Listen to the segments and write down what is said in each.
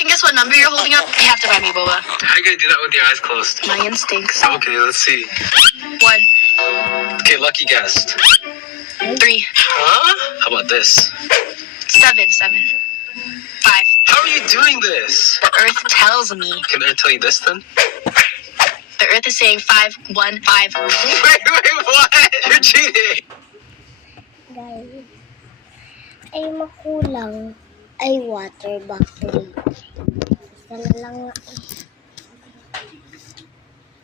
can guess what number you're holding up. You have to buy me boba. How are you gonna do that with your eyes closed? My instincts. Okay, let's see. 1, Okay, lucky guess. 3, Huh? How about this? 7, 5. How are you doing this? The Earth tells me. Can I tell you this then? The Earth is saying 5, 1, 5. Wait, what? You're cheating. Guys, ay makulang ay water battery. Isa na lang nga eh.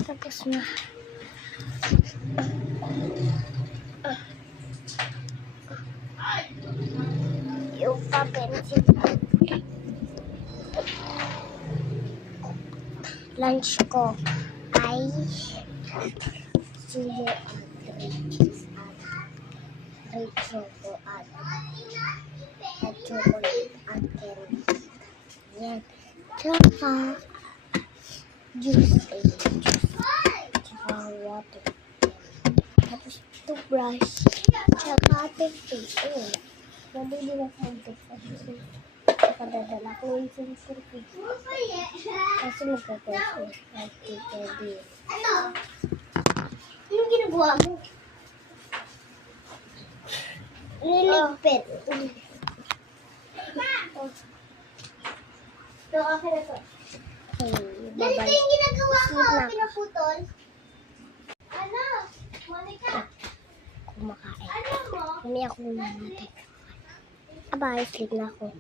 Tapos na. Yung pa-pencil. Lunch ko ay sili at red choco at chocolate at candy. Yan. Tsaka juice eh. Tsaka water. Tapos toothbrush. Tsaka toothpaste. Ayun. Nabili na sa toothbrush. Nakadadala ko yung sensor. Kasi magkakasya. Ano? Anong ginagawa mo? Liligpit. Ito, akin na to. Ganito yung ginagawa ko. Pinaputol. Ano? Monica? Kumakain. Ano mo? Hindi ako namatay. Aba, sleep na ako.